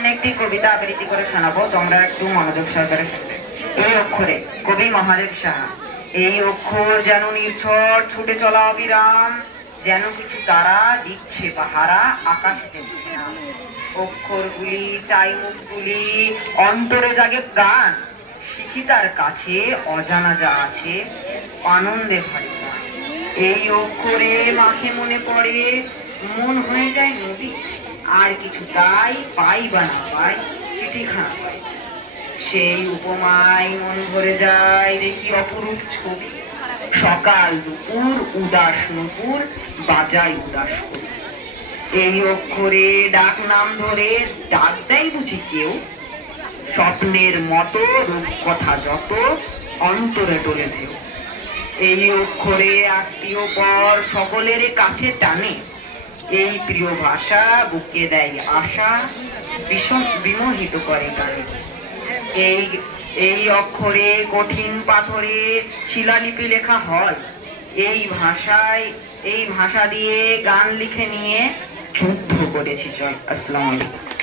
সামনে একটি কবিতা আবৃত্তি করে শোনাবো, তোমরা একটু মনোযোগ সহকারে শুনবে। এই অক্ষরে কবি মহাদেব সাহা। এই অক্ষর যেন নির্ঝর ছুটে চলা অবিরাম, যেন কিছু তারা দিচ্ছে পাহারা আকাশেতে। অক্ষরগুলি চাই মুখগুলি অন্তরে জাগে গান, শিখি তার কাছে অজানা যা আছে আনন্দে ভারী গান। এই অক্ষরে মাখে মনে পড়ে মন হয়ে যায় নদী, আর কিছু তাই পাই বা না পাই চিঠিখানা পাই। সেই উপমায় মন ভরে যায় দেখি অপরূপ ছবি, সকাল দুপুর উদাস নুপুর বাজাই উদাস কবি। এই অক্ষরে ডাক নাম ধরে ডাক দেয় বুঝি কেউ, স্বপ্নের মতো রূপকথা যত অন্তরে তোলে ঢেউ। এই অক্ষরে আত্মীয় পর সকলের কাছে টানে, এই প্রিয় ভাষা বুকে দেয় আশা, ভীষণ বিমোহিত করে গানে। এই এই অক্ষরে কঠিন পাথরে শিলালিপি লেখা হয়, এই ভাষা দিয়ে গান লিখে নিয়ে যুদ্ধ করেছি। চল, আসসালামু আলাইকুম।